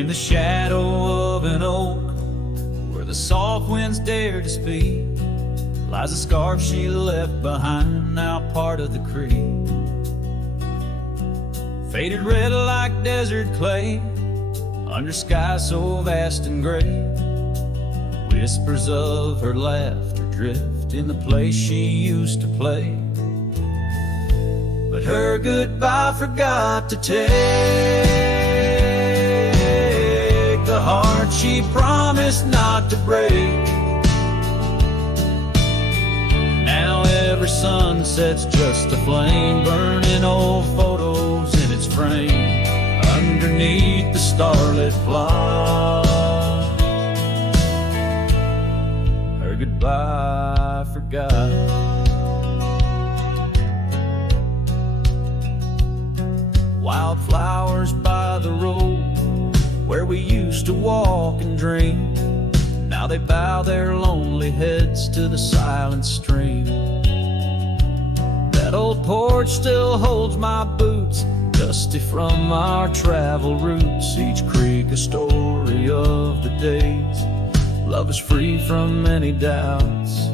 In the shadow of an oak, where the soft winds dare to speak, lies a scarf she left behind, now part of the creek. Faded red like desert clay, under skies so vast and gray. Whispers of her laughter drift in the place she used to play. But her goodbye forgot to take the heart she promised not to break. Now every sunset's just a flame, burning old photos in its frame, underneath the starlit plot. Her goodbye forgot. Wildflowers by the road, where we used to walk and dream, now they bow their lonely heads to the silent stream. That old porch still holds my boots, dusty from our travel routes. Each creek a story of the days love is free from any doubts.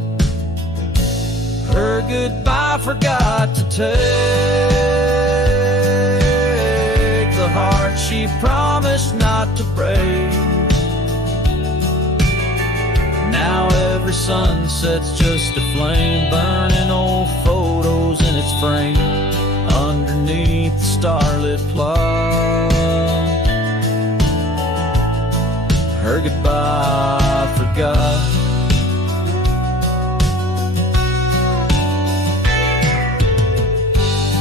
Her goodbye forgot to take the heart she promised not to break. Now every sunset's just a flame, burning old photos in its frame, underneath the starlit plot. Her goodbye forgot.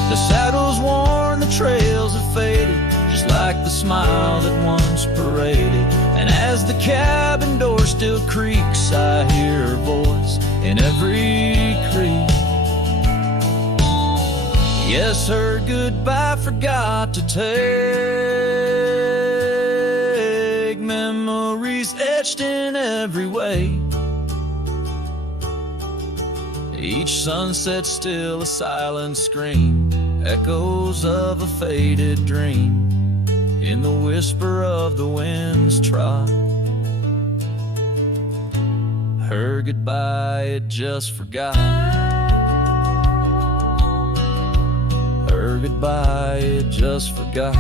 The saddle's worn, the trails have faded, just like the smile that once paraded. And as the cabin door still creaks, I hear her voice in every creak. Yes, her goodbye forgot to take memories etched in every way. Each sunset still a silent scream, echoes of a faded dream in the whisper of the wind's trot. Her goodbye it just forgot. Her goodbye it just forgot.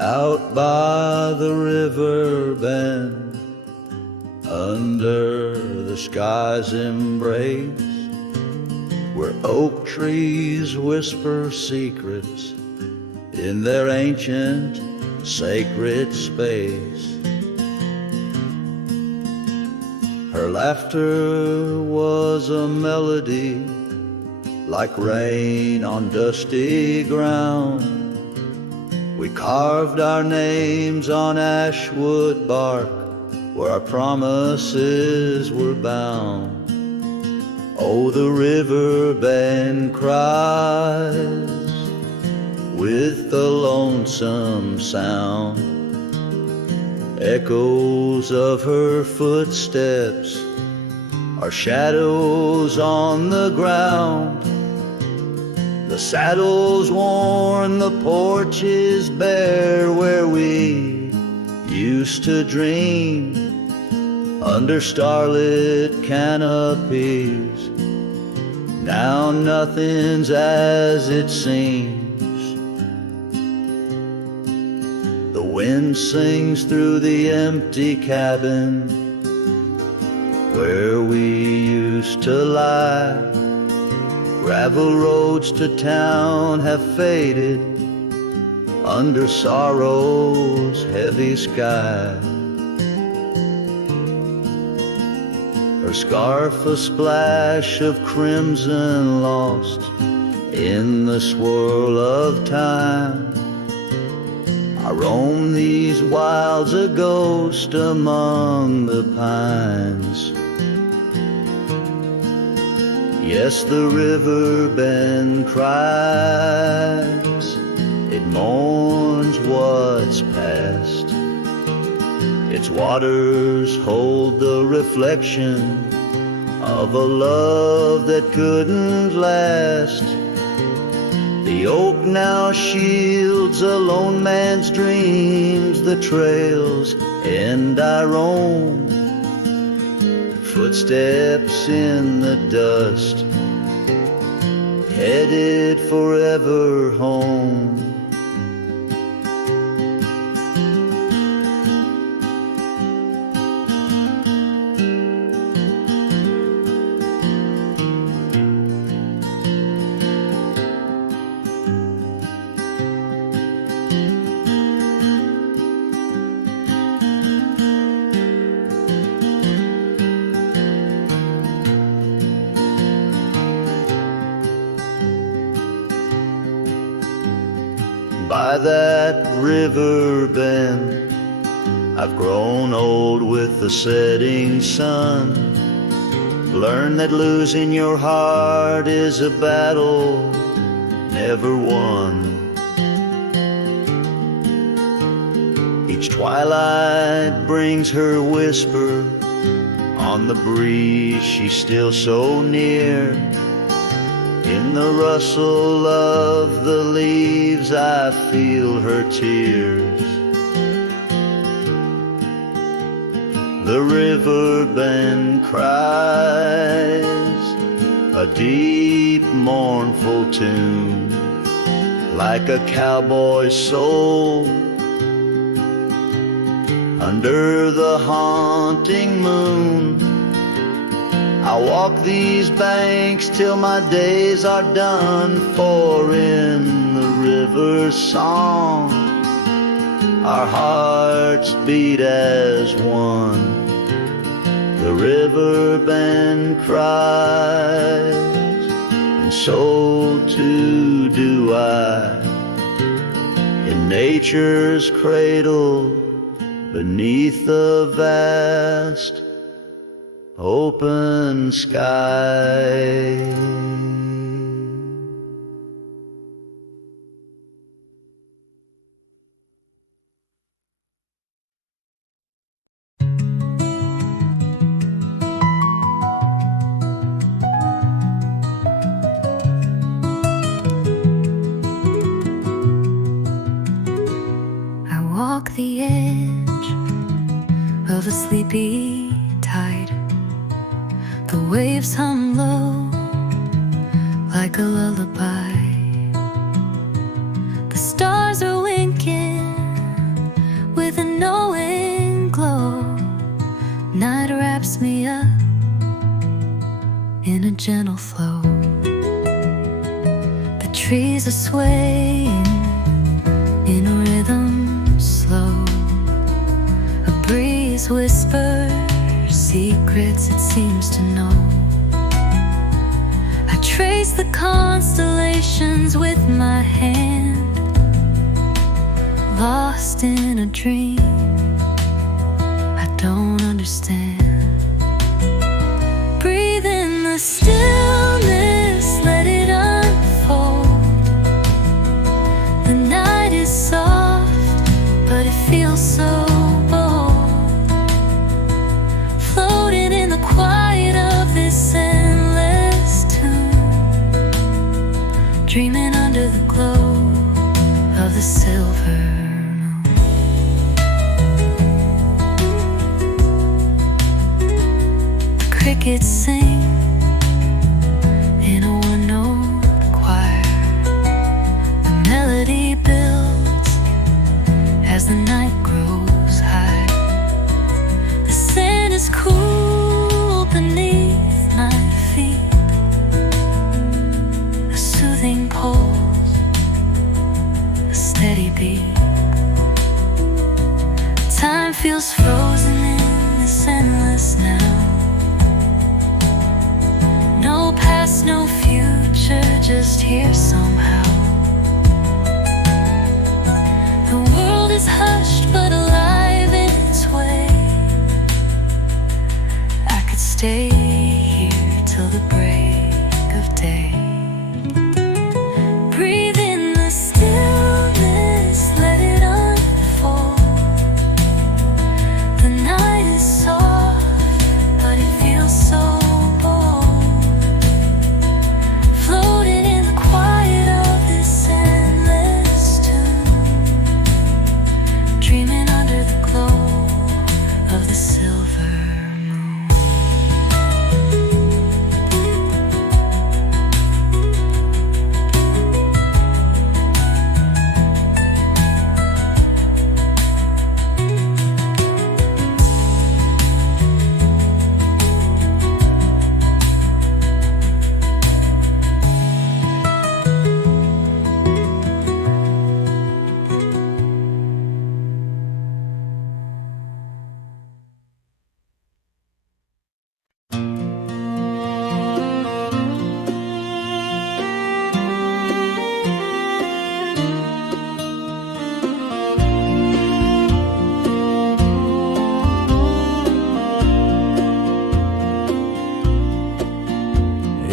Out by the Riverbend, under the sky's embrace, where oak trees whisper secrets in their ancient sacred space. Her laughter was a melody, like rain on dusty ground. We carved our names on ashwood bark, where our promises were bound. Oh, the riverbend cries with a lonesome sound. Echoes of her footsteps are shadows on the ground. The saddle's worn, the porch is bare, where we used to dream under starlit canopies. Now nothing's as it seems. The wind sings through the empty cabin where we used to lie. Gravel roads to town have faded under sorrow's heavy sky. Her scarf a splash of crimson lost in the swirl of time. I roam these wilds a ghost among the pines. Yes, the riverbend cries, it mourns what's past. Its waters hold the reflection of a love that couldn't last. The oak now shields a lone man's dreams, the trails and I roam, footsteps in the dust, headed forever home. By that river bend, I've grown old with the setting sun. Learn that losing your heart is a battle never won. Each twilight brings her whisper, on the breeze she's still so near. In the rustle of the leaves I feel her tears. The riverbend cries a deep mournful tune, like a cowboy's soul under the haunting moon. I'll walk these banks till my days are done, for in the river's song our hearts beat as one. The riverbend cries, and so too do I, in nature's cradle beneath the vast open sky. I walk the edge of a sleepy tide. The waves hum low like a lullaby. The stars are winking with a knowing glow. Night wraps me up in a gentle flow. The trees are swaying in a rhythm slow. A breeze whispers secrets it seems to know. I trace the constellations with my hand, lost in a dream I don't understand. Breathe in the stillness, let it unfold. The night is soft, but it feels so quiet of this endless tune, dreaming under the glow of the silver moon. The crickets sing in a one-note choir. The melody builds as the night grows high. The sand is cool beneath my feet, a soothing pulse, a steady beat. Time feels frozen in this endless now. No past, no future, just here somehow. The world is hushed but alive in its way. Stay here till the break.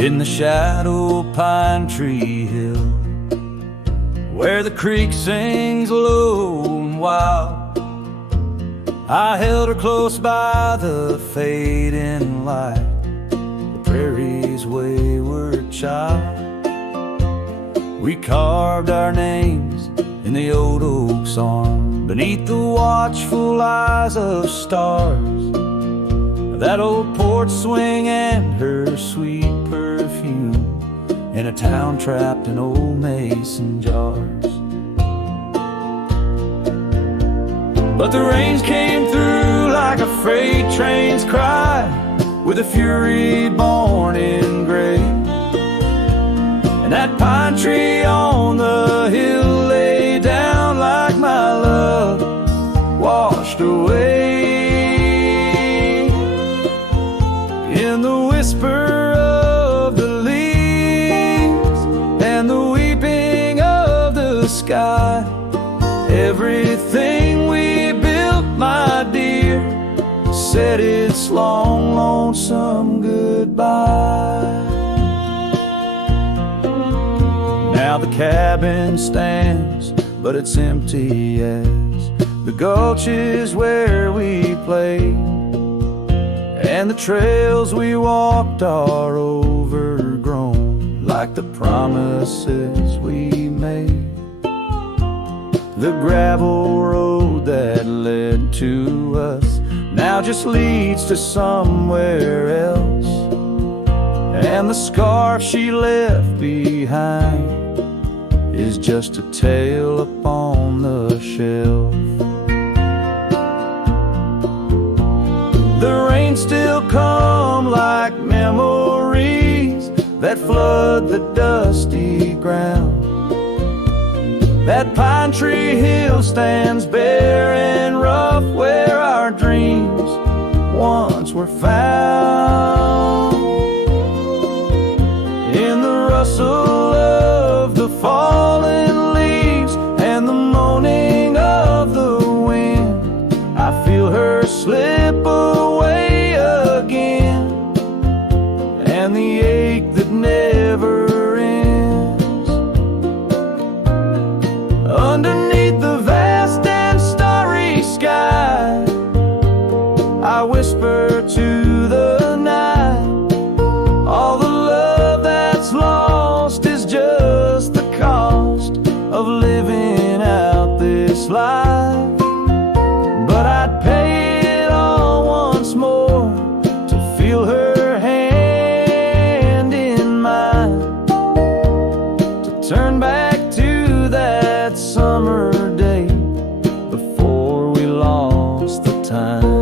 in the shadow of Pine Tree Hill, where the creek sings low and wild. I held her close by the fading light, the prairie's wayward child. We carved our names in the old oak's arm, beneath the watchful eyes of stars. That old porch swing and her sweet perfume, in a town trapped in old mason jars. But the rains came through like a freight train's cry, with a fury born in gray. And that pine tree on the hill lay down like my love washed away. In the whisper of the leaves and the weeping of the sky, everything we built, my dear, said its long, lonesome goodbye. Now the cabin stands, but it's empty as the gulches where we played, and the trails we walked are overgrown like the promises we made. The gravel road that led to us now just leads to somewhere else, and the scarf she left behind is just a tale upon the shelf. The rains still come like memories that flood the dusty ground. That pine tree hill stands bare and rough, where our dreams once were found. In the rustle of the fallen leaves and the moaning of the wind, I feel her slip away again, and the ache that never ends. Underneath the vast and starry sky, I whisper to the night, all the love that's lost is just the cost of living out this life. But I'd pay it all once more to feel her hand in mine, to turn back to that summer day before we lost the time.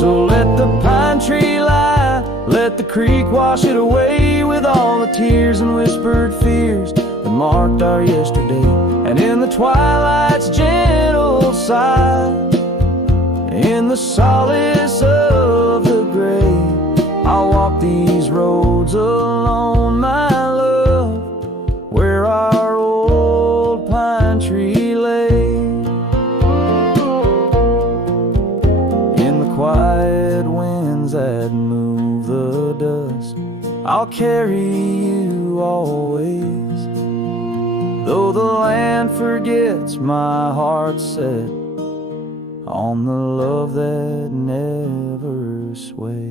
So let the pine tree lie, let the creek wash it away with all the tears and whispered fears that marked our yesterday. And in the twilight's gentle sigh, in the solace of the gray, I'll walk these roads alone, my love, where our old pine tree lay. In the quiet winds that move the dust, I'll carry you always. Though the land forgets, my heart set on the love that never sways.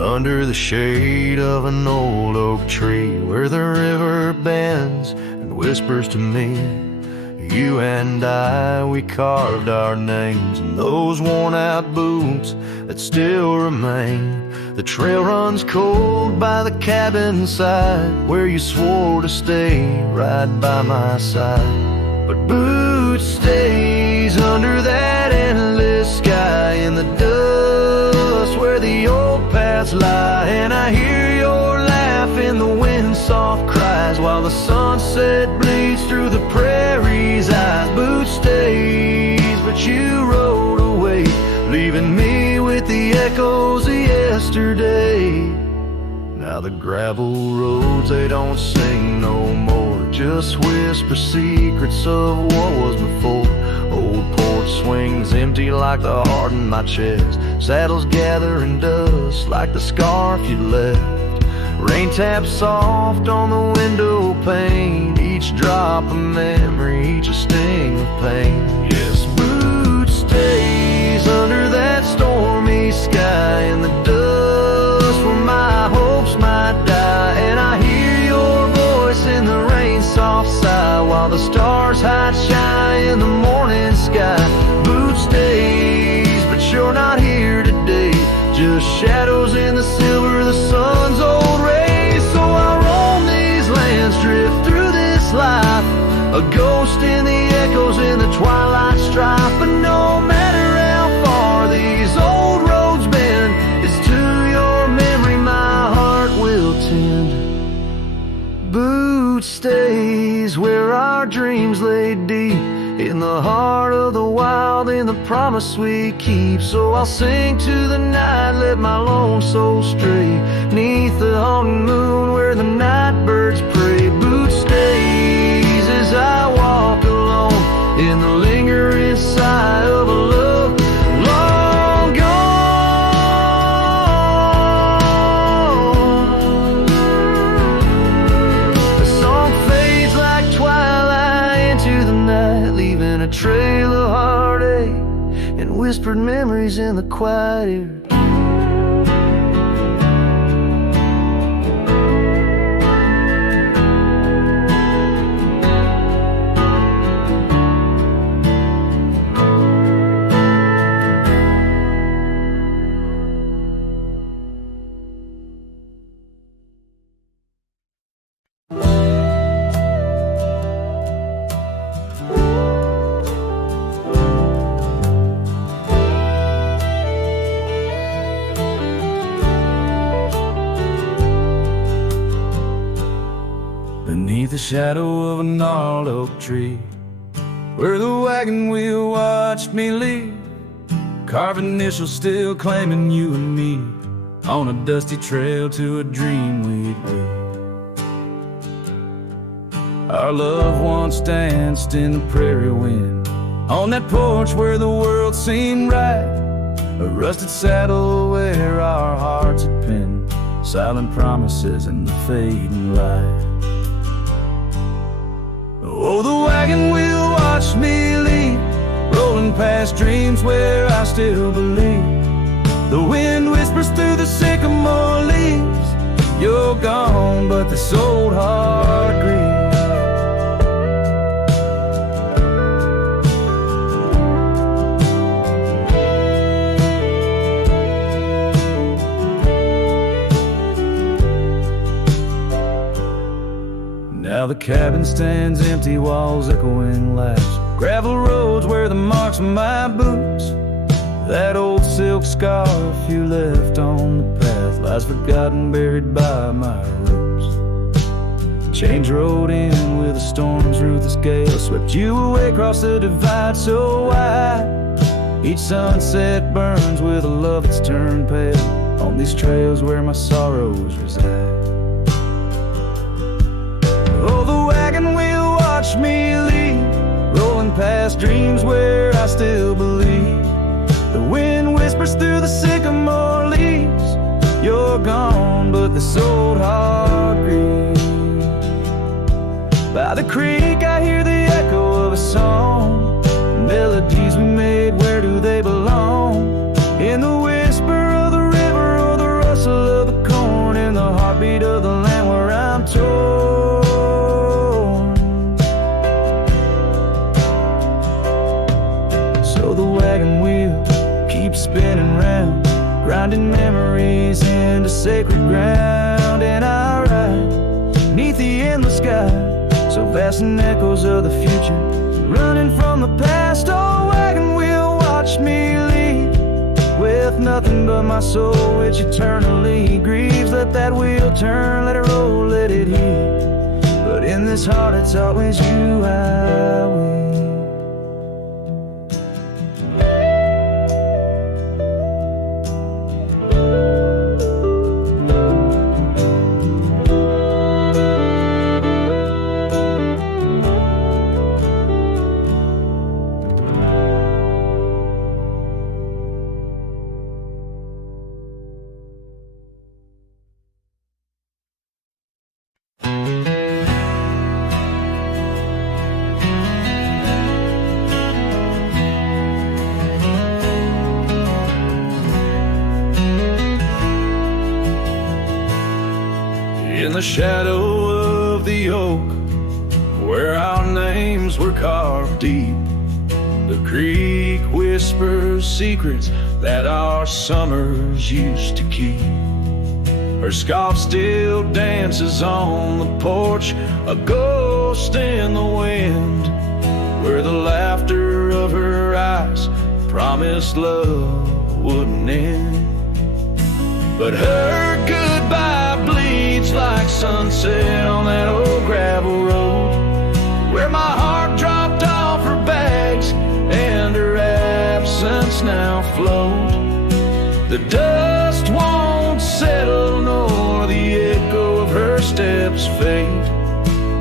Under the shade of an old oak tree, where the river bends and whispers to me, you and I, we carved our names in those worn out boots that still remain. The trail runs cold by the cabin side, where you swore to stay right by my side. But Boots stays under that endless sky, in the dust where the old paths lie. And I hear your laugh in the wind's soft cries, while the sunset bleeds through the prairie's eyes. Boots yesterday. Now the gravel roads, they don't sing no more, just whisper secrets of what was before. Old porch swings empty like the heart in my chest. Saddles gathering dust like the scarf you left. Rain taps soft on the window pane, each drop a memory, each a sting of pain. Yes, boot stays under that stormy sky in the dust where my hopes might die. And I hear your voice in the rain soft sigh while the stars hide shy in the morning sky. Boot stays, but you're not here today, just shadows in the silver, the sun's old rays. So I roam these lands, drift through this life, a ghost in the echoes in the twilight strife. But no matter how far these old roads bend, it's to your memory my heart will tend. Boot stays where our dreams lay deep, in the heart of the wild, in the promise we keep. So I'll sing to the night, let my lone soul stray, neath the haunting moon where the night birds pray. Boot stays as I walk alone in the lingering sigh of a love long gone. The song fades like twilight into the night, leaving a trail of heartache and whispered memories in the quiet air. Beneath the shadow of a gnarled oak tree, where the wagon wheel watched me leave, carved initials still claiming you and me, on a dusty trail to a dream we'd weave. Our love once danced in the prairie wind, on that porch where the world seemed right, a rusted saddle where our hearts had pinned, silent promises in the fading light. Oh, the wagon wheel watched me leave, rolling past dreams where I still believe. The wind whispers through the sycamore leaves, you're gone, but this old heart grieves. Now the cabin stands empty, walls echoing laughs, gravel roads where the marks of my boots, that old silk scarf you left on the path lies forgotten, buried by my roots. Change rode in with the storm's ruthless gale, swept you away across the divide so wide. Each sunset burns with a love that's turned pale, on these trails where my sorrows reside. Oh, the wagon wheel watched me leave, rolling past dreams where I still believe. The wind whispers through the sycamore leaves, you're gone, but this old heart grieves. By the creek I hear the echo of a song, melodies we made, where do they belong? In the whisper of the river or the rustle of the corn, in the heartbeat of the land where I'm torn. So the wagon wheel keeps spinning round, grinding memories into sacred ground. And I ride neath the endless sky, so vast and echoes of the future, running from the past. Oh, wagon wheel watch me leave, with nothing but my soul which eternally grieves. Let that wheel turn, let it roll, let it heal, but in this heart it's always you I will. the shadow of the oak, where our names were carved deep, the creek whispers secrets that our summers used to keep. Her scarf still dances on the porch, a ghost in the wind, where the laughter of her eyes promised love wouldn't end. But her goodbye bleeds like sunset on that old gravel road, where my heart dropped off her bags and her absence now flowed. The dust won't settle nor the echo of her steps fade,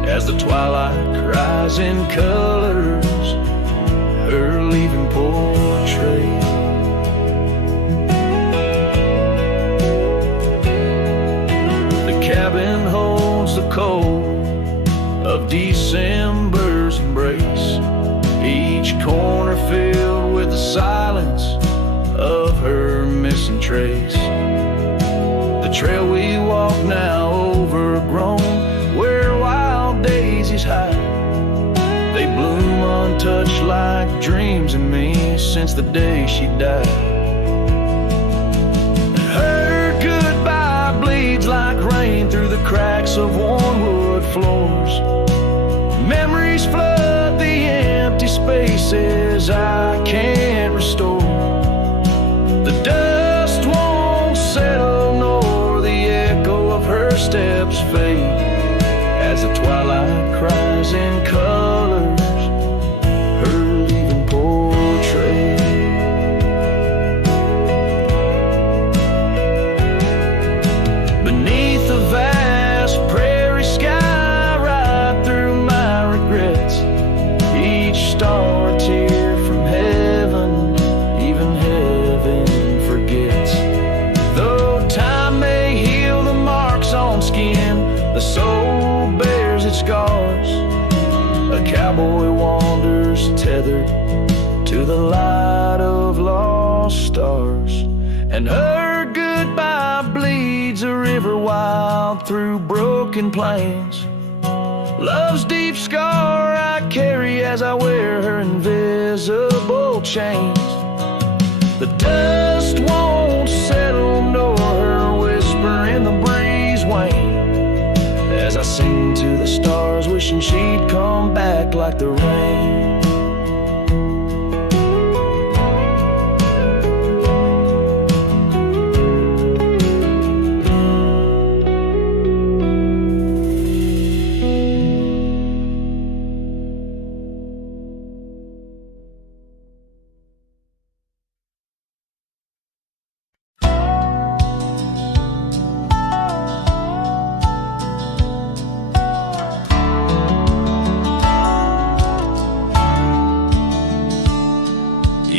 as the twilight cries in colors her leaving portrait. The cabin holds the cold of December's embrace, each corner filled with the silence of her missing trace. The trail we walk now overgrown, where wild daisies hide, they bloom untouched like dreams in me since the day she died. Her goodbye bleeds like rain through the cracks of worn wood floors. Memories flood the empty spaces I can't restore. The dust won't settle nor the echo of her steps fade, as the twilight cries in colors her leaving portrait. Beneath the vast prairie sky, right through my regrets, each star a tear from heaven, even heaven forgets. Though time may heal the marks on skin, the soul bears its scars. A cowboy wanders tethered to the light of lost stars, and her goodbye bleeds a river wild through broken plains. Love's deep scar I carry as I wear her invisible chains. The dust won't settle nor her whisper in the breeze wane, as I sing to the stars wishing she'd come back like the rain.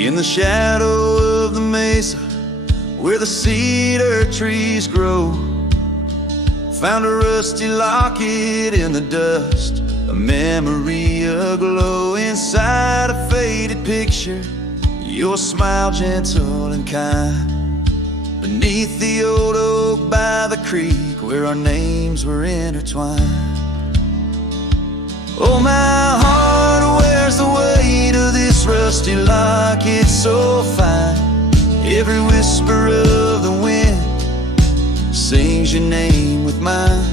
In the shadow of the mesa, where the cedar trees grow, found a rusty locket in the dust, a memory aglow. Inside a faded picture, your smile gentle and kind, beneath the old oak by the creek, where our names were intertwined. Oh, my heart wears the weight of this rusty locket so fine. Every whisper of the wind sings your name with mine.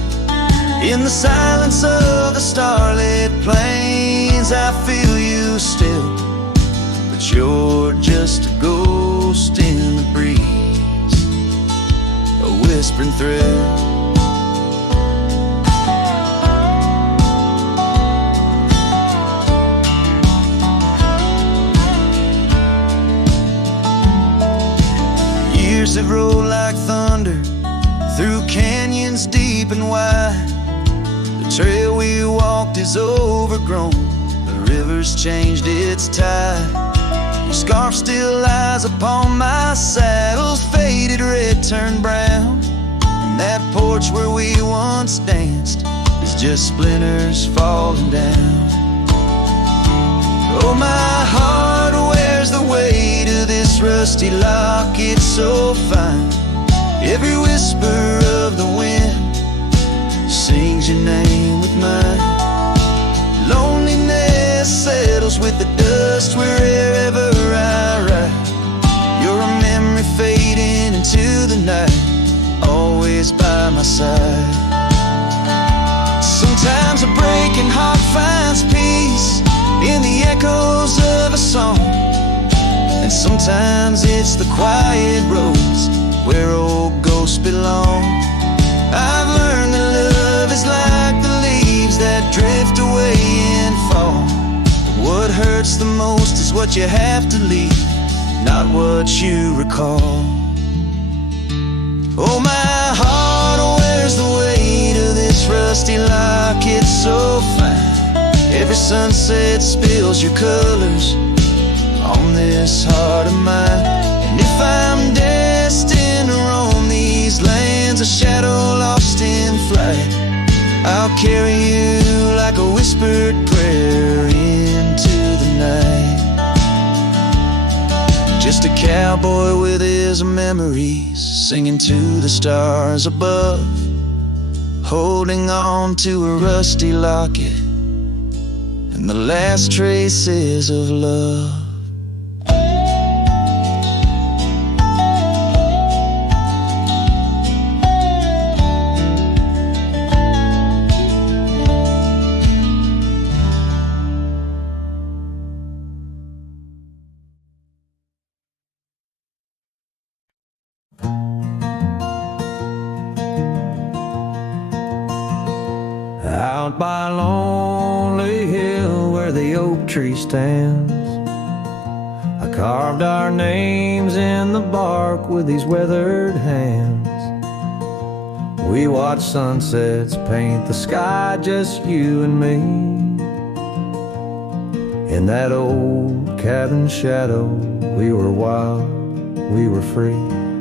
In the silence of the starlit plains, I feel you still, but you're just a ghost in the breeze, a whispering thrill. Years have rolled like thunder through canyons deep and wide. The trail we walked is overgrown, the river's changed its tide. Your scarf still lies upon my saddle's faded red turned brown, and that porch where we once danced is just splinters falling down. Oh, my heart wears the weight of this rusty locket so fine. Every whisper of the wind change your name with mine. Loneliness settles with the dust wherever I ride. You're a memory fading into the night, always by my side. Sometimes a breaking heart finds peace in the echoes of a song, and sometimes it's the quiet roads where old ghosts belong. I've learned that love is like the leaves that drift away and fall. What hurts the most is what you have to leave, not what you recall. Oh, my heart wears the weight of this rusty lock, it's so fine. Every sunset spills your colors on this heart of mine. And if I'm destined to roam these lands, a shadow lost in flight, I'll carry you like a whispered prayer into the night. Just a cowboy with his memories, singing to the stars above, holding on to a rusty locket and the last traces of love. Out by lonely hill where the oak tree stands, I carved our names in the bark with these weathered hands. We watched sunsets paint the sky, just you and me. In that old cabin shadow, we were wild, we were free.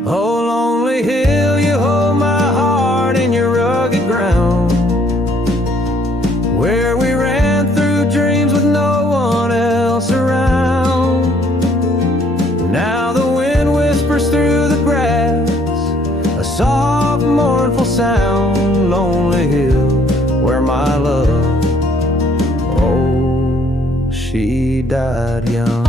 Oh, lonely hill, you hold my heart in your rugged ground, where we ran through dreams with no one else around. Now the wind whispers through the grass, a soft, mournful sound. Lonely hill, where my love, oh, she died young.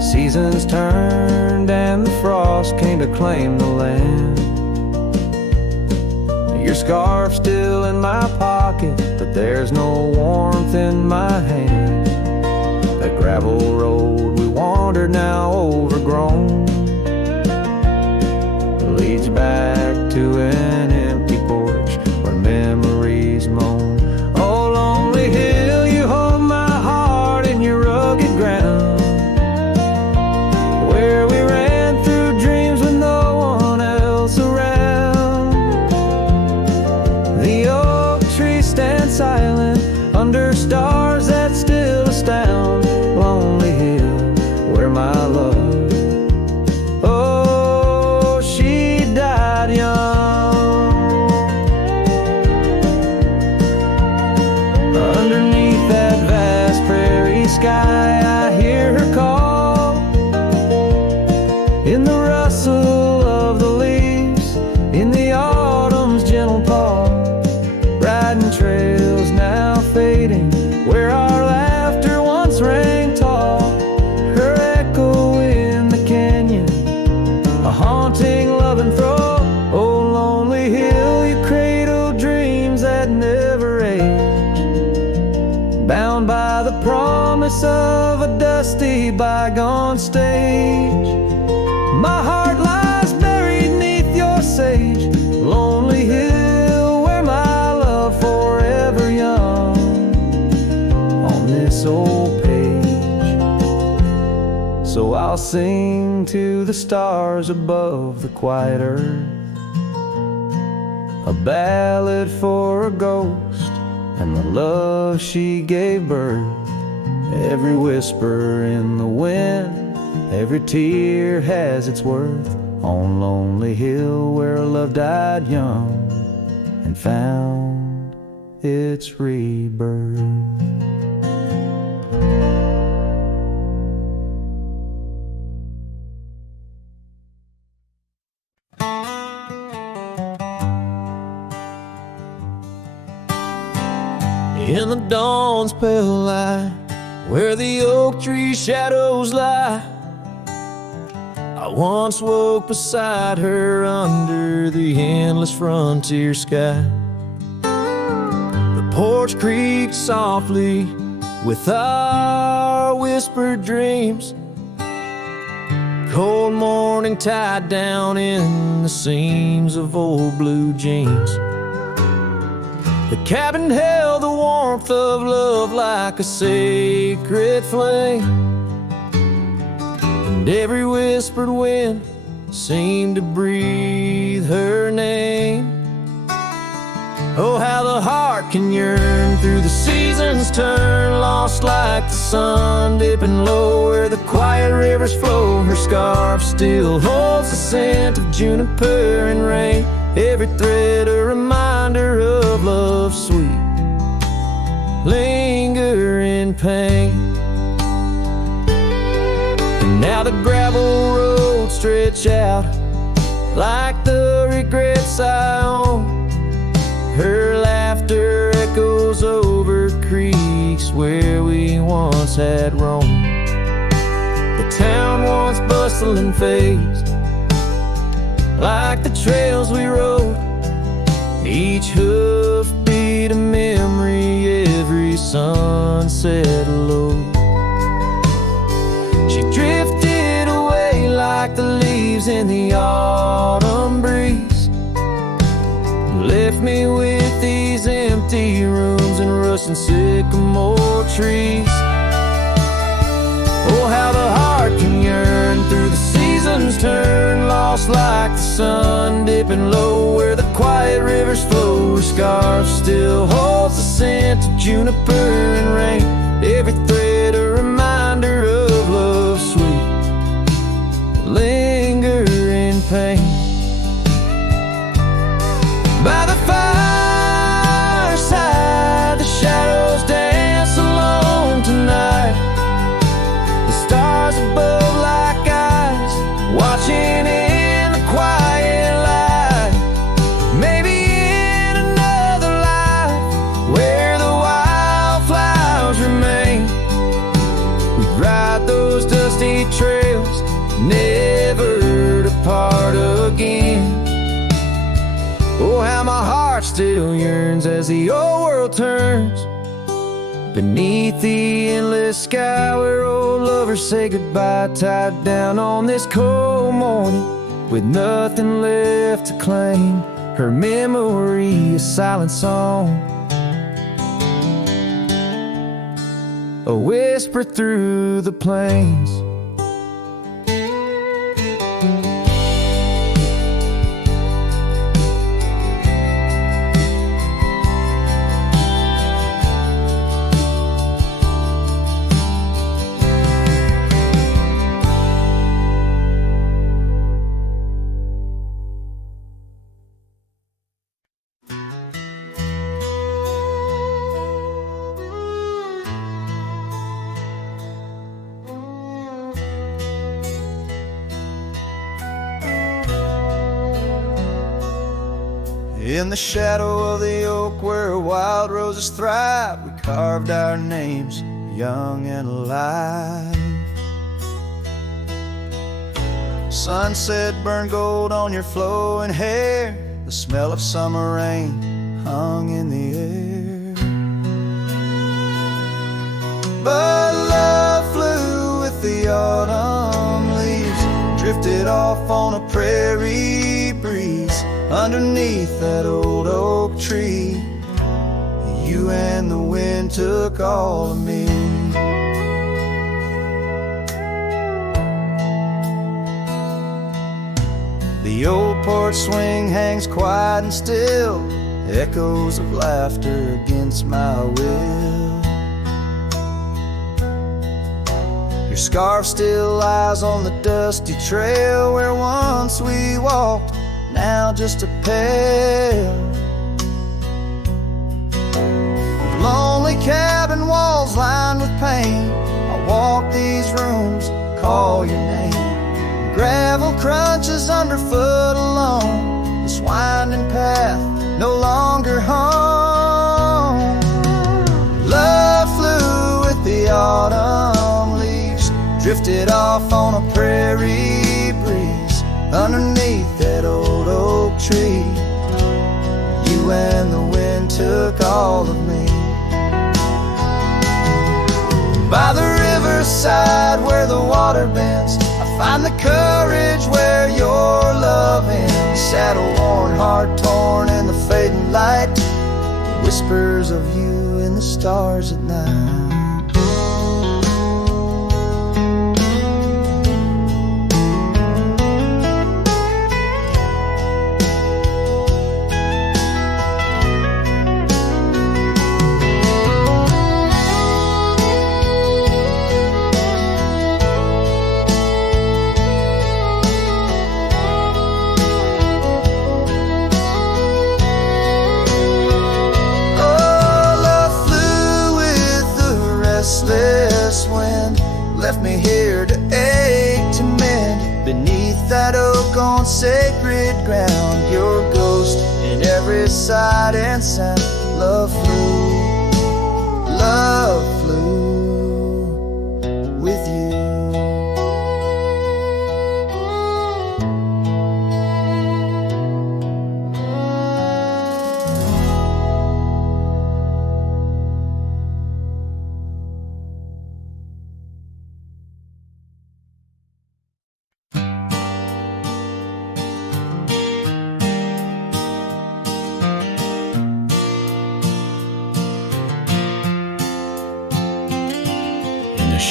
Seasons turned and the frost came to claim the land. Your scarf still in my pocket, but there's no warmth in my hand. That gravel road we wandered, now overgrown, leads back to an empty porch where memories moan. Oh, lonely hill, you hold my heart in your rugged ground, where we ran through dreams with no one else around. The oak tree stands silent under stars that still astound. Lonely hill, where my love, oh, she died young. Underneath that vast prairie sky, I hear her call, in the rustle of the leaves, in the autumn's gentle paw. Riding trails now fading, where our laughter once rang tall. Her echo in the canyon, a haunting love and throw. Oh, lonely hill, you cradle dreams that never age, bound by the promise of a dusty bygone stage. My heart lies buried neath your sage. Lonely hill, where my love forever young, on this old page. So I'll sing to the stars above the quiet earth, a ballad for a ghost and the love she gave birth. Every whisper in the wind, every tear has its worth. On lonely hill where love died young and found its rebirth. In the dawn's pale light, where the oak tree shadows lie, I once woke beside her under the endless frontier sky. The porch creaked softly with our whispered dreams. Cold morning tied down in the seams of old blue jeans. The cabin held the warmth of love like a sacred flame, and every whispered wind seemed to breathe her name. Oh, how the heart can yearn through the seasons turn, lost like the sun dipping low where the quiet rivers flow. Her scarf still holds the scent of juniper and rain, every thread a reminder of love's sweet lingering pain. And now the gravel roads stretch out like the regrets I own. Her laughter echoes over creeks where we once had roamed. The town once bustling fades like the trails we rode, each hoof beat a memory, every sunset low. She drifted away like the leaves in the autumn breeze, left me with these empty rooms and rusting sycamore trees. Oh, how the heart can yearn through the seasons turn, lost like the sun dipping low where the quiet rivers flow. Her scarf still holds the scent of juniper and rain, every thread a reminder of love's sweet lingering pain. By the fireside, the shadows dance alone tonight. The stars above like eyes, watching in the quiet light. Maybe in another life, where the wildflowers remain, we'd ride those dusty trails, never to part again. Oh, how my heart still yearns as the old world turns, beneath the endless sky where old lovers say goodbye, tied down on this cold morning with nothing left to claim. Her memory a silent song, a whisper through the plains. In the shadow of the oak where wild roses thrive, we carved our names young and alive. Sunset burned gold on your flowing hair, the smell of summer rain hung in the air. But love flew with the autumn leaves, drifted off on a prairie breeze. Underneath that old oak tree, you and the wind took all of me. The old porch swing hangs quiet and still, echoes of laughter against my will. Your scarf still lies on the dusty trail where once we walked, now just a pail. Lonely cabin walls lined with pain, I walk these rooms, call your name. Gravel crunches underfoot alone, this winding path no longer home. drifted off on a prairie breeze underneath that old oak tree. You and the wind took all of me. By the riverside where the water bends, I find the courage where your love ends. Saddle worn, heart torn in the fading light, whispers of you in the stars at night. Left me here to ache, to mend beneath that oak on sacred ground. Your ghost in every sight and sound. Love flew with you.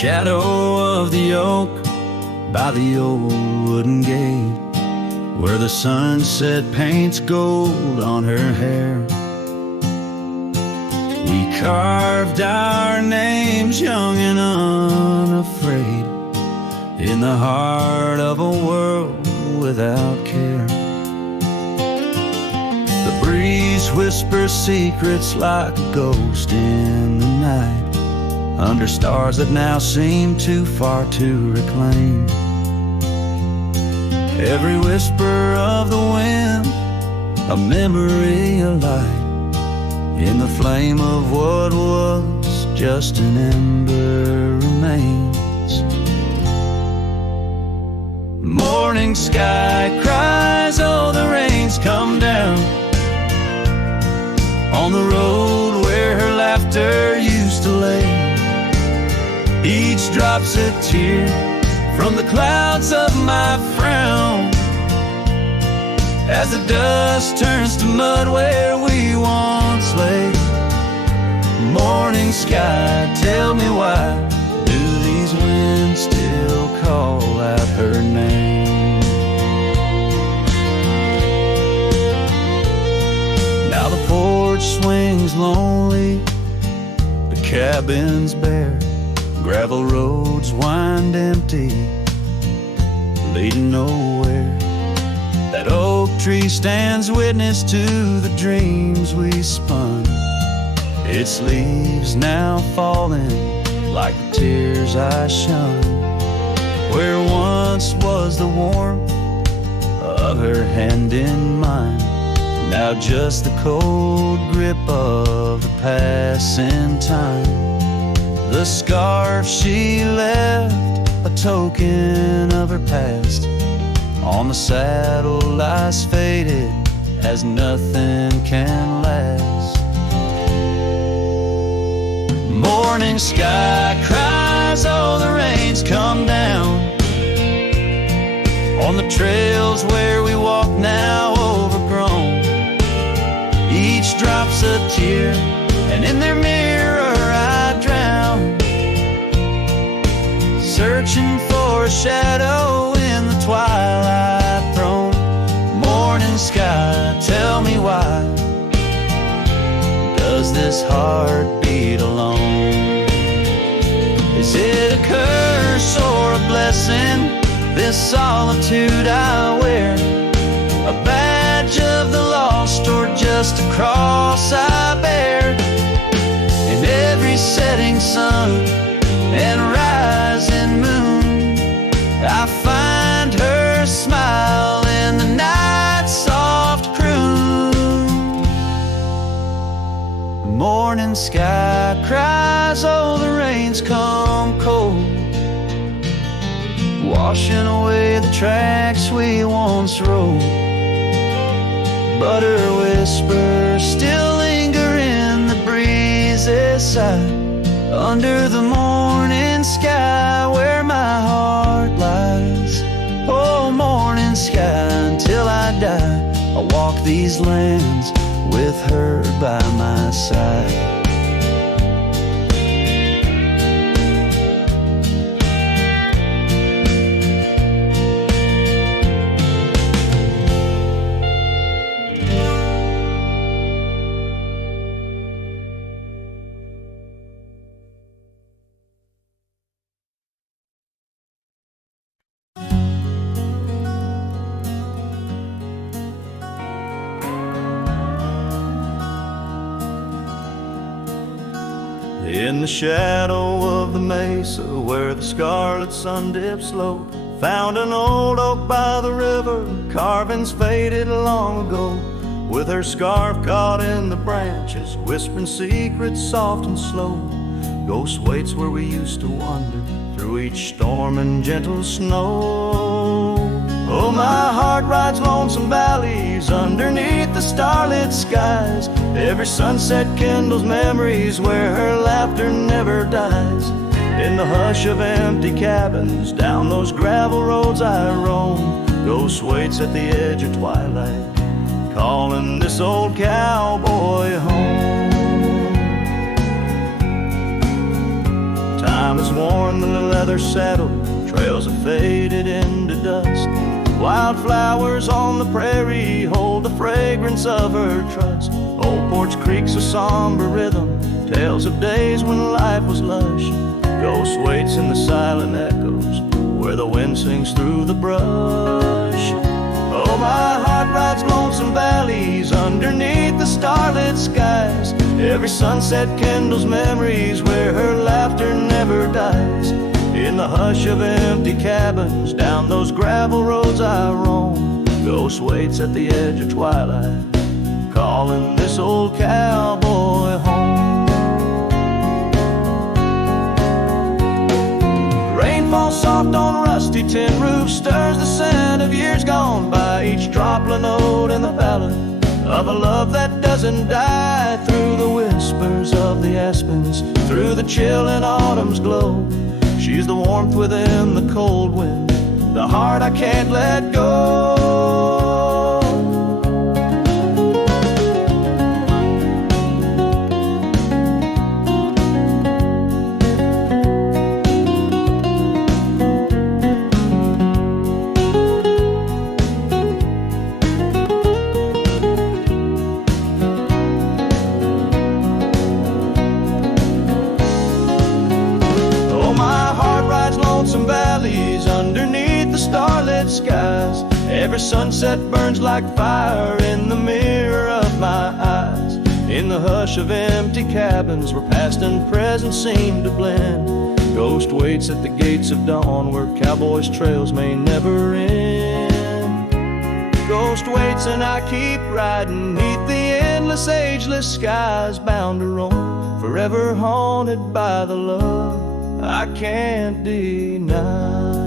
Shadow of the oak by the old wooden gate, where the sunset paints gold on her hair. We carved our names young and unafraid in the heart of a world without care. The breeze whispers secrets like a ghost in the night, under stars that now seem too far to reclaim. Every whisper of the wind, a memory alight in the flame of what was just an ember remains. Morning sky cries, oh the rain's come down on the road where her laughter used to lay. Each drop's a tear from the clouds of my frown, as the dust turns to mud where we once lay. Morning sky, tell me why do these winds still call out her name? Now the porch swings lonely, the cabin's bare, gravel roads wind empty, leading nowhere. That oak tree stands witness to the dreams we spun, its leaves now falling like the tears I shun. Where once was the warmth of her hand in mine, now just the cold grip of the passing time. The scarf she left, a token of her past, on the saddle lies faded as nothing can last. Morning sky cries, oh the rain's come down on the trails where we walk now overgrown. Each drop's a tear, and in their mirror I drown, searching for a shadow in the twilight thrown. Morning sky, tell me why does this heart beat alone? Is it a curse or a blessing, this solitude I wear? A badge of the lost or just a cross I bear? In every setting sun and rising moon, I find her smile in the night's soft croon. The morning sky cries, oh the rain's come cold. washing away the tracks we once rode. But her whispers still linger in the breeze's side, under the morning sky where my heart lies. Oh, morning sky, until I die, I'll walk these lands with her by my side. In the shadow of the mesa where the scarlet sun dips low, found an old oak by the river, carvings faded long ago. With her scarf caught in the branches, whispering secrets soft and slow. Ghost waits where we used to wander through each storm and gentle snow. Oh, my heart rides lonesome valleys underneath the starlit skies. Every sunset kindles memories where her laughter never dies. In the hush of empty cabins, down those gravel roads I roam, ghost waits at the edge of twilight, calling this old cowboy home. Time has worn the leather saddle, trails have faded into dust. Wildflowers on the prairie hold the fragrance of her trust. Old Porch Creek's a somber rhythm, tales of days when life was lush. Ghost waits in the silent echoes where the wind sings through the brush. Oh, my heart rides lonesome valleys underneath the starlit skies. Every sunset kindles memories where her laughter never dies. In the hush of empty cabins, down those gravel roads I roam, ghost waits at the edge of twilight, calling this old cowboy home. Rain falls soft on rusty tin roofs, stirs the scent of years gone by. Each droplet note in the ballad of a love that doesn't die. Through the whispers of the aspens, through the chill in autumn's glow, she's the warmth within the cold wind, the heart I can't let go. Lonesome valleys underneath the starlit skies. Every sunset burns like fire in the mirror of my eyes. In the hush of empty cabins where past and present seem to blend, ghost waits at the gates of dawn where cowboys' trails may never end. Ghost waits and I keep riding neath the endless ageless skies, bound to roam, forever haunted by the love I can't deny.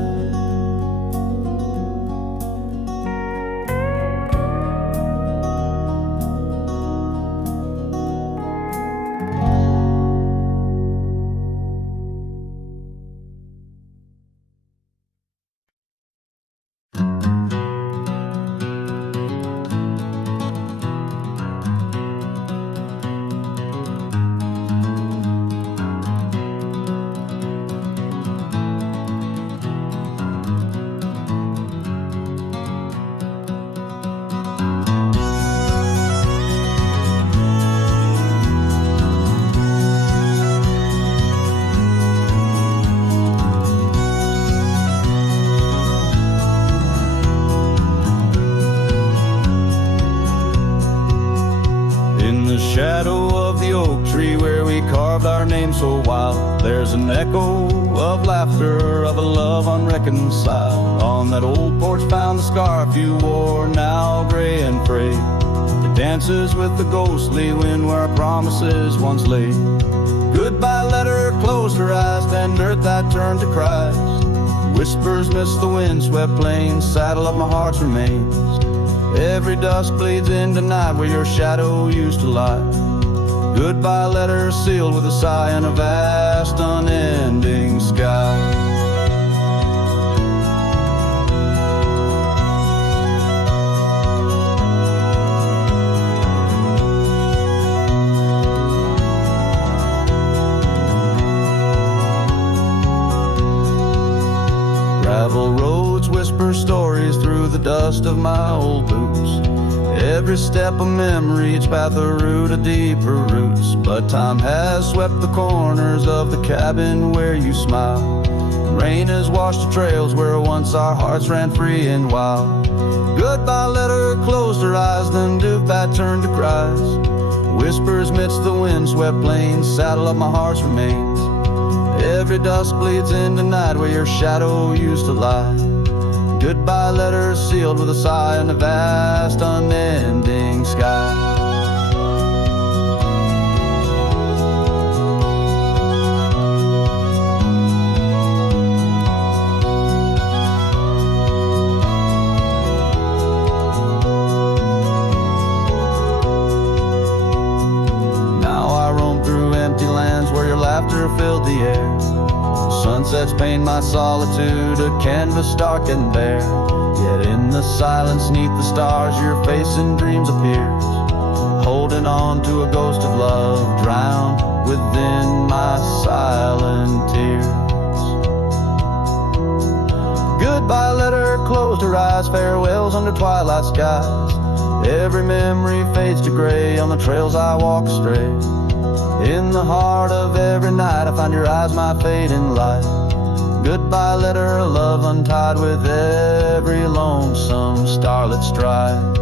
So wild, there's an echo of laughter, of a love unreconciled. On that old porch found the scarf you wore, now gray and frayed. It dances with the ghostly wind where our promises once lay. Goodbye, let her close her eyes, then earth I turned to Cries. Whispers miss the windswept plains, saddle up my heart's remains. Every dusk bleeds into night where your shadow used to lie. Goodbye letter sealed with a sigh in a vast unending sky. Gravel roads whisper stories through the dust of my old boots. Every step a memory, each path a root of deeper roots. But time has swept the corners of the cabin where you smile. Rain has washed the trails where once our hearts ran free and wild. Goodbye letter closed her eyes, then Dubat turned to cries. Whispers midst the windswept plains, saddle up my heart's remains. Every dusk bleeds into night where your shadow used to lie. Goodbye letter sealed with a sigh in the vast unending sky. Now I roam through empty lands where your laughter filled the air. Sunsets paint my solitude, a canvas dark and bare. Yet in the silence neath the stars your face in dreams appears, holding on to a ghost of love drowned within my silent tears. Goodbye letter closed her eyes, farewells under twilight skies. Every memory fades to gray on the trails I walk astray. In the heart of every night I find your eyes, my fading light. Goodbye letter, love untied with every lonesome starlit stride.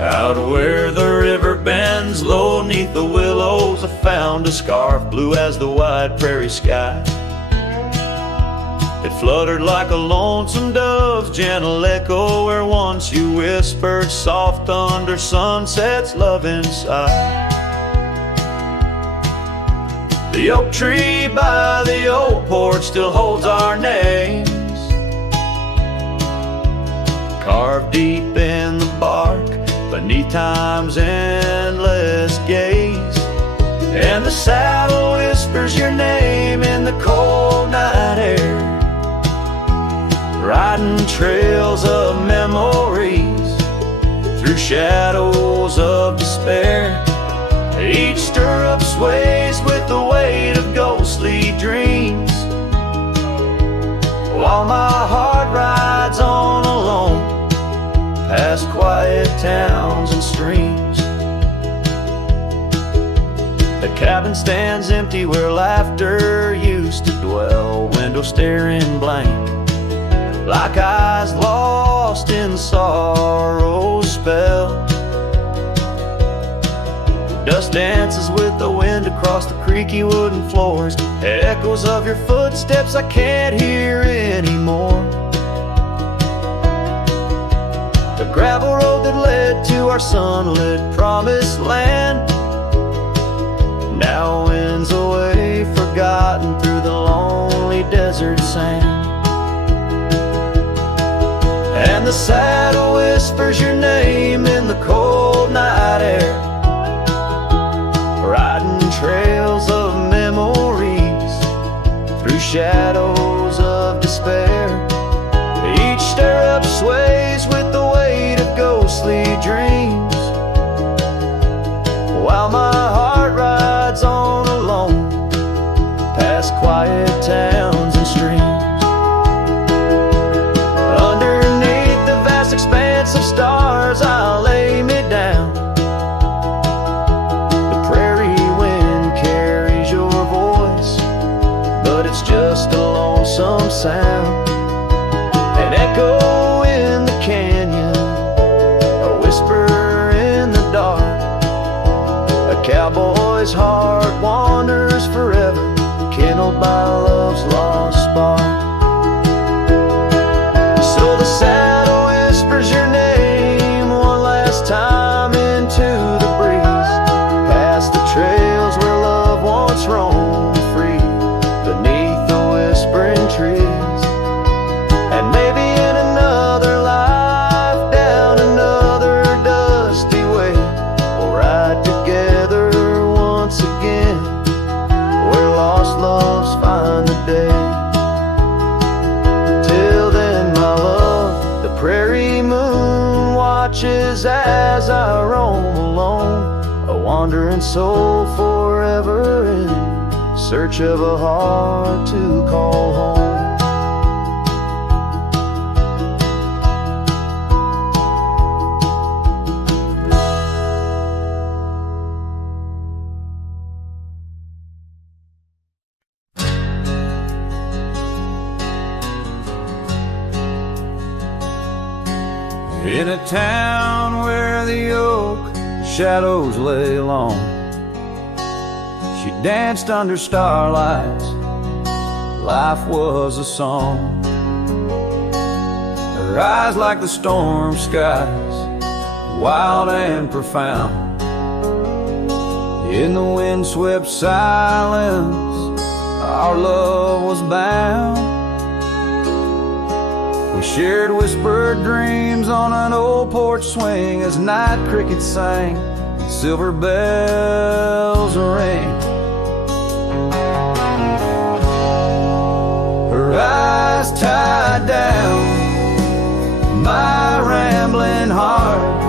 Out where the river bends low neath the willows, I found a scarf blue as the wide prairie sky. It fluttered like a lonesome dove's gentle echo where once you whispered soft under sunset's loving sigh. The oak tree by the old porch still holds our names, carved deep in the bark beneath time's endless gaze. And the saddle whispers your name in the cold night air, riding trails of memories through shadows of despair. Each stirrup sways with the weight of ghostly dreams, while my heart rides on alone past quiet towns and streams. The cabin stands empty where laughter used to dwell, window staring blank, like eyes lost in sorrow's spell. Dust dances with the wind across the creaky wooden floors, echoes of your footsteps I can't hear anymore. The gravel road that led to our sunlit promised land now winds away forgotten through the lonely desert sand. And the saddle whispers your name in the cold night air, riding trails of memories through shadows of despair. Each stirrup sways with the weight of ghostly dreams, while my heart rides on alone past quiet towns and streams. Underneath the vast expanse of stars sound, an echo in the canyon, a whisper in the dark. A cowboy's heart wanders forever, kindled by love's lost spark. So the saddle whispers your name one last time into the breeze, past the trails where love once roamed free, beneath the whispering trees. And maybe in another life, down another dusty way, we'll ride together once again, where lost loves find the day. Till then, my love, the prairie moon watches as I roam alone, a wandering soul forever in search of a heart to call home. In a town where the oak shadows lay long, she danced under starlights, life was a song. Her eyes like the storm skies, wild and profound. In the windswept silence, our love was bound. We shared whispered dreams on an old porch swing as night crickets sang and silver bells rang. Her eyes tied down my rambling heart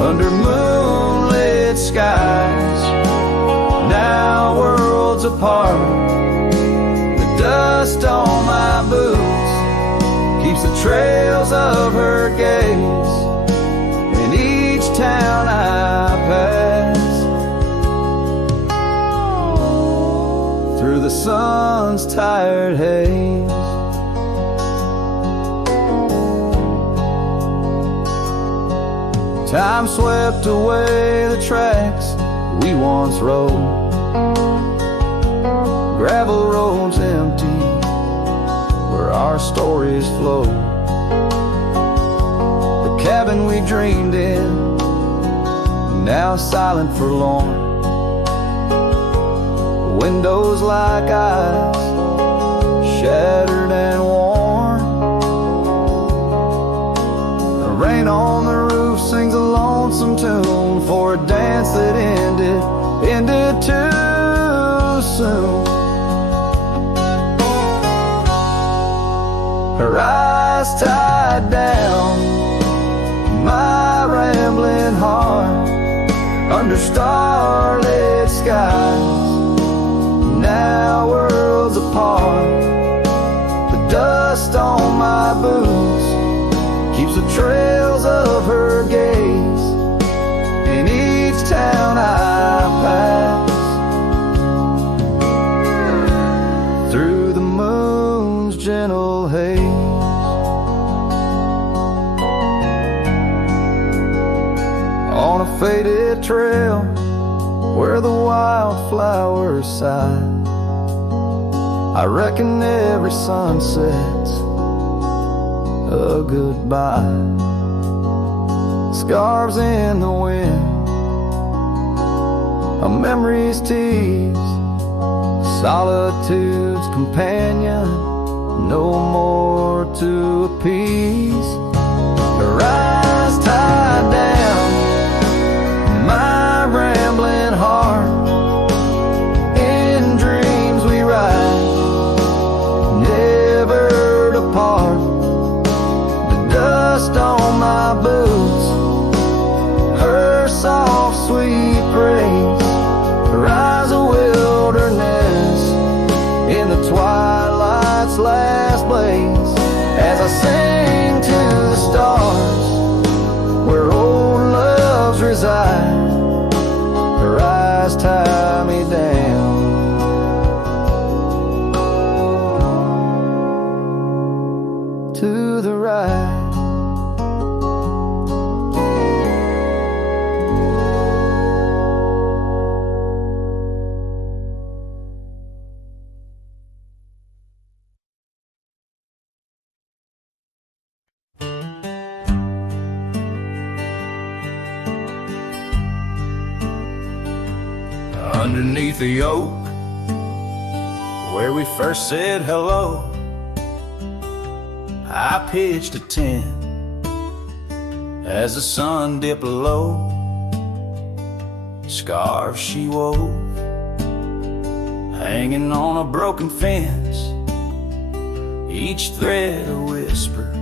under moonlit skies, now worlds apart. The dust on my boots keeps the trails of her gaze in each town I pass, through the sun's tired haze. Time swept away the tracks we once rode, gravel roads empty where our stories flow. The cabin we dreamed in, now silent forlorn. Windows like eyes, shattered and worn. The rain on the roof sings a lonesome tune for a dance that ended too soon. Her eyes tied down my rambling heart under starlit skies, now worlds apart. The dust on my boots keeps the trails of her gaze in each town I pass, through the moon's gentle haze. On a faded trail where the wildflowers sigh, I reckon every sunset's a goodbye. Scarves in the wind, a memory's tease, solitude's companion, no more to appease. Her eyes tied down my rambling heart, in dreams we ride, never to part. The dust on my boots, her soft sweet praise, her eyes a wilderness in the twilight's last blaze, as I sing to the stars where old loves reside. Her eyes tie me down underneath the oak where we first said hello. I pitched a tent as the sun dipped low. Scarves she wove, hanging on a broken fence, each thread a whisper,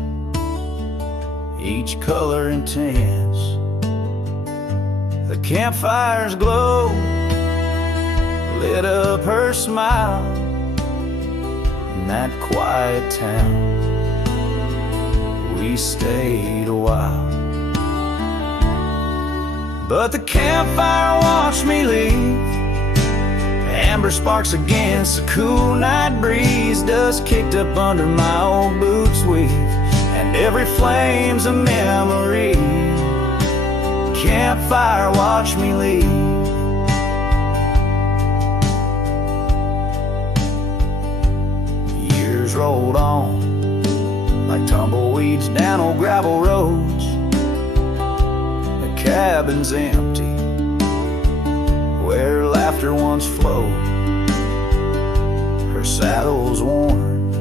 each color intense. The campfire's glow lit up her smile in that quiet town. We stayed a while, but the campfire watched me leave. Amber sparks against the cool night breeze, dust kicked up under my old boots weave, and every flame's a memory. Campfire watched me leave. Years rolled on like tumbleweeds down old gravel roads. The cabin's empty where laughter once flowed. Her saddle's worn,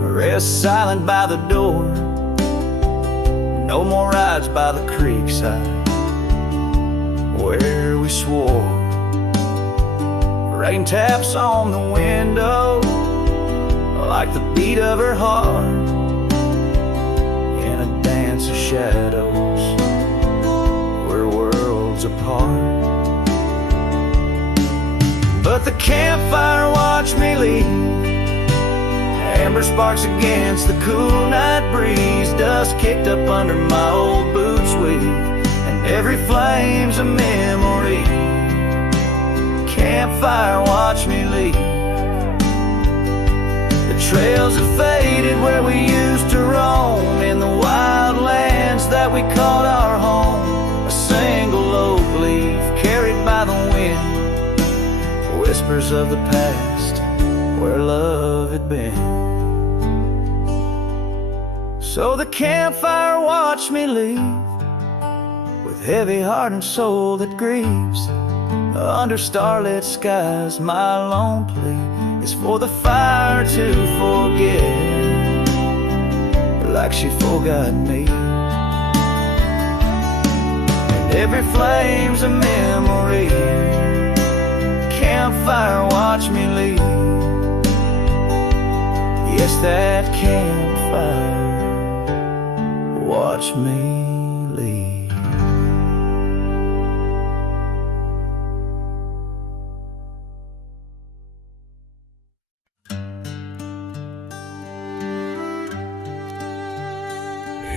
her rest silent by the door. No more rides by the creekside where we swore. Rain taps on the window like the beat of her heart in a dance of shadows, we're worlds apart. But the campfire watched me leave. Amber sparks against the cool night breeze, dust kicked up under my old boots weave, and every flame's a memory. Campfire watched me leave. The trails have faded where we used to roam, in the wild lands that we called our home. A single oak leaf carried by the wind, whispers of the past where love had been. So the campfire watched me leave, with heavy heart and soul that grieves. Under starlit skies my lone plea is for the fire to forget, like she forgot me. And every flame's a memory. Campfire watch me leave. Yes, that campfire watch me leave.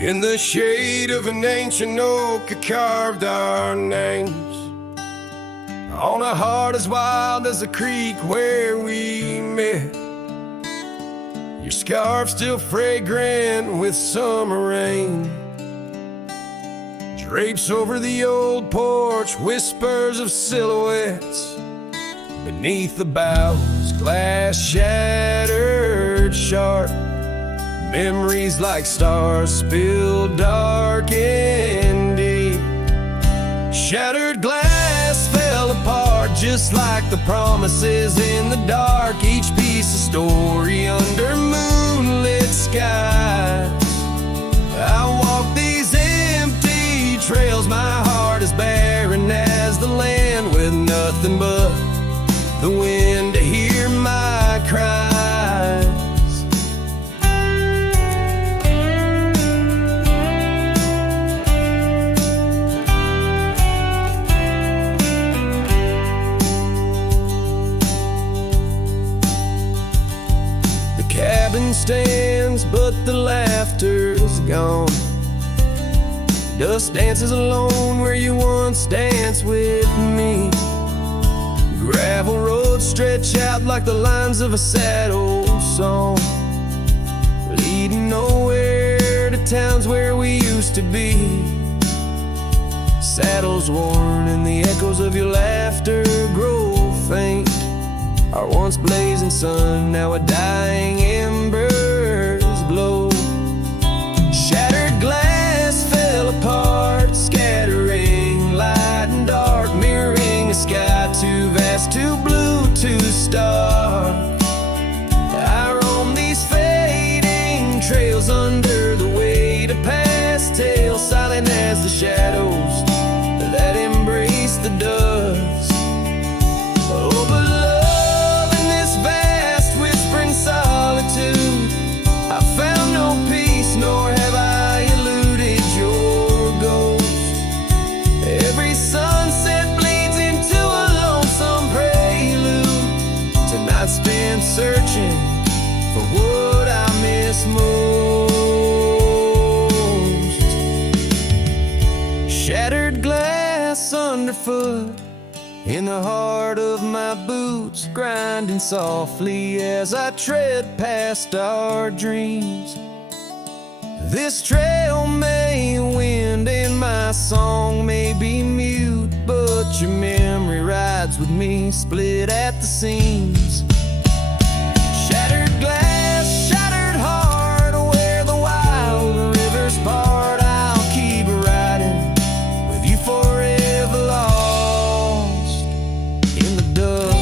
In the shade of an ancient oak, I carved our names on a heart as wild as the creek where we met. Your scarf still fragrant with summer rain drapes over the old porch, whispers of silhouettes beneath the boughs, glass shattered sharp. Memories like stars spilled dark and deep. Shattered glass fell apart just like the promises in the dark. Each piece a story under moonlit skies. I walk these empty trails, my heart is barren as the land, with nothing but the wind to hear my cries. Cabin stands, but the laughter's gone. Dust dances alone where you once danced with me. Gravel roads stretch out like the lines of a sad old song, leading nowhere to towns where we used to be. Saddles worn and the echoes of your laughter grow faint. Our once blazing sun, now a dying embers glow. Shattered glass fell apart, scattering light and dark, mirroring a sky Every sunset bleeds into a lonesome prelude to nights spent searching for what I miss most. Shattered glass underfoot in the heart of my boots, grinding softly as I tread past our dreams. This trail may wind and my song may be mute, but your memory rides with me, split at the seams. Shattered glass, shattered heart, where the wild rivers part, I'll keep riding with you forever lost in the dust.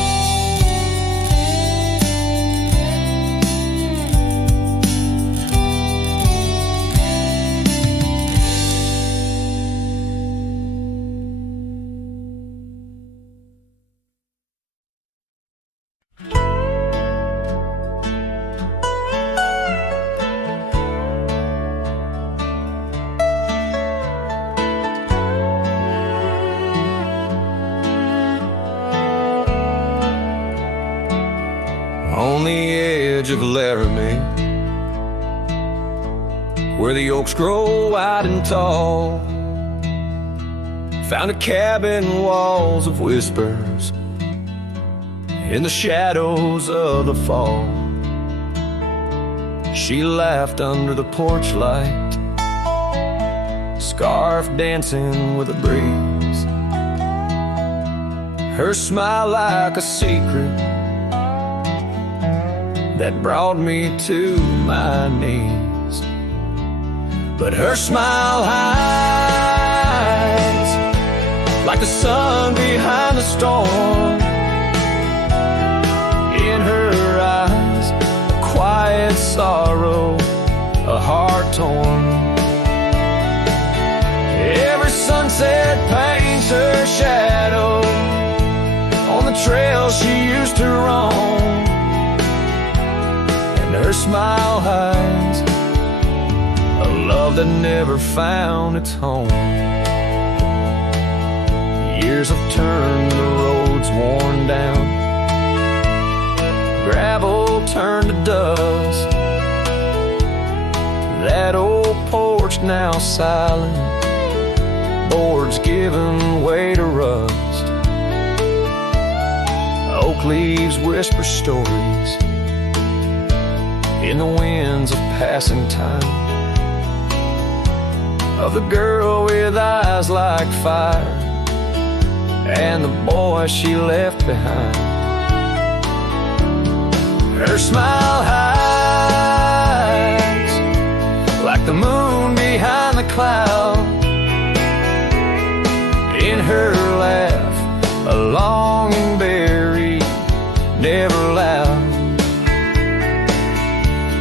On the edge of Laramie, where the oaks grow wide and tall, found a cabin, walls of whispers in the shadows of the fall. She laughed under the porch light, scarf dancing with a breeze, her smile like a secret that brought me to my knees. But her smile hides like the sun behind the storm. In her eyes, a quiet sorrow, a heart torn. Every sunset paints her shadow on the trail she used to roam. Her smile hides a love that never found its home. Years have turned the roads worn down, gravel turned to dust. That old porch now silent, boards giving way to rust. Oak leaves whisper stories in the winds of passing time, of the girl with eyes like fire and the boy she left behind. Her smile hides like the moon behind the cloud. In her laugh, a longing buried, never loud.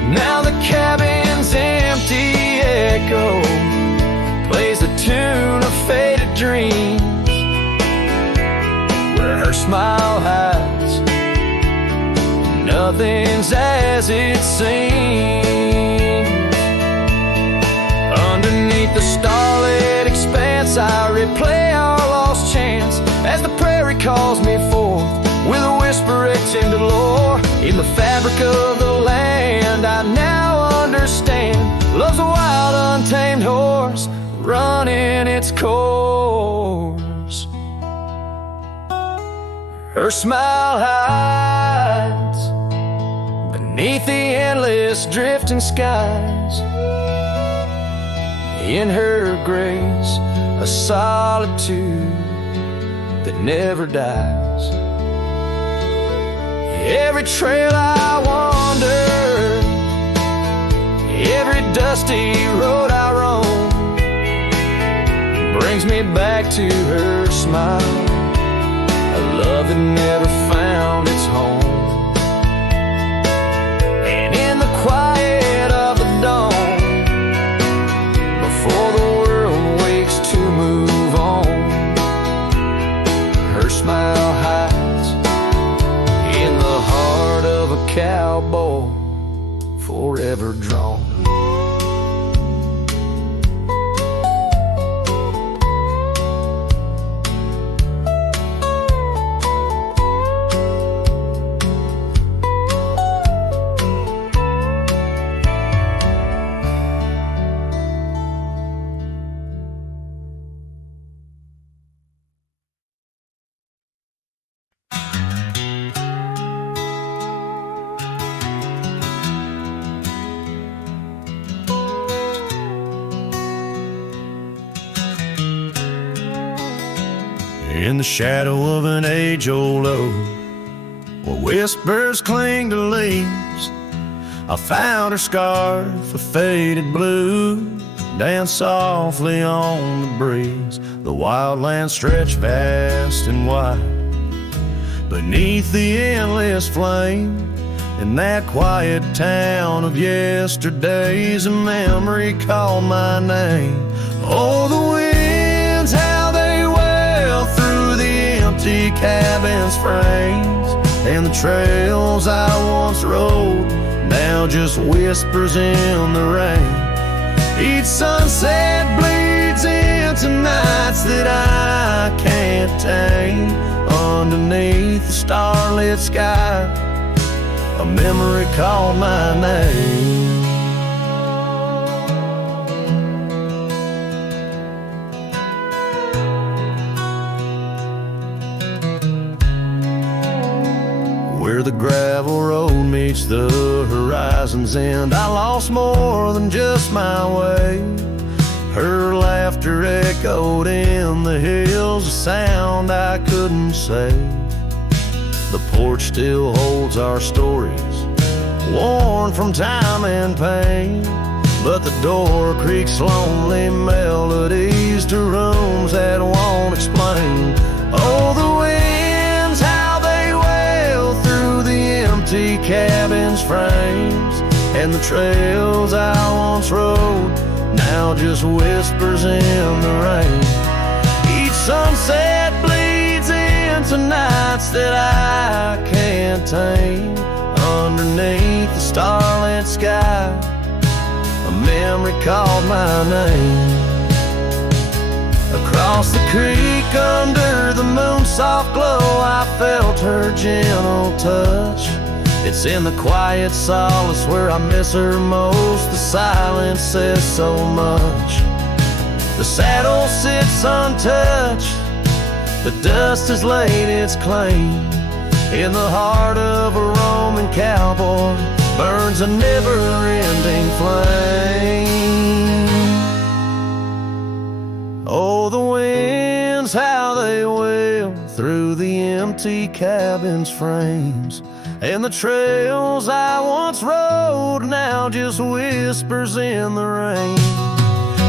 Now the cabin's empty echo plays the tune of faded dreams, where her smile hides nothing's as it seems. Underneath the starlit expanse, I replay our lost chance as the prairie calls me forth with a whisper etched into lore. In the fabric of the land, I now understand love's a wild, untamed horse running its course. Her smile hides beneath the endless drifting skies. In her grace, a solitude that never dies. Every trail I wander, every dusty road I roam, brings me back to her smile, a love that never found its home. And in the quiet of the dawn, before the world wakes to move on, her smile hides in the heart of a cowboy forever drawn. in the shadow of an age-old oak, where whispers cling to leaves. I found her scarf, a faded blue, dance softly on the breeze. The wildlands stretch vast and wide beneath the endless flame. In that quiet town of yesterdays, a memory called my name. Oh, the winds, how they wail through the empty cabin's frames, and the trails I once rode, now just whispers in the rain. Each sunset bleeds into nights that I can't tame. Underneath the starlit sky, a memory called my name. Where the gravel road meets the horizon's end, I lost more than just my way. Her laughter echoed in the hills, a sound I couldn't say. The porch still holds our stories, worn from time and pain, but the door creaks lonely melodies to rooms that won't explain. Oh, the winds, how they wail through the empty cabin's frames, and the trails I once rode, now just whispers in the rain. Each sunset bleeds into nights that I can't tame. Underneath the starlit sky, a memory called my name. Across the creek under the moon's soft glow, I felt her gentle touch. It's in the quiet solace where I miss her most. The silence says so much. The saddle sits untouched, the dust has laid its claim. In the heart of a Roman cowboy burns a never-ending flame. Oh, the winds, how they wail through the empty cabin's frames, and the trails I once rode, now just whispers in the rain.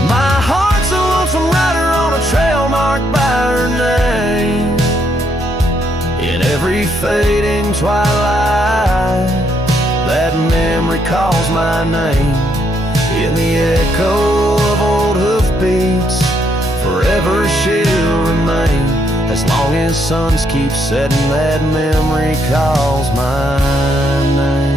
My heart's a lonesome rider on a trail marked by her name. In every fading twilight, that memory calls my name. In the echo of old hoofbeats, forever she'll remain. As long as suns keep setting, that memory calls my name.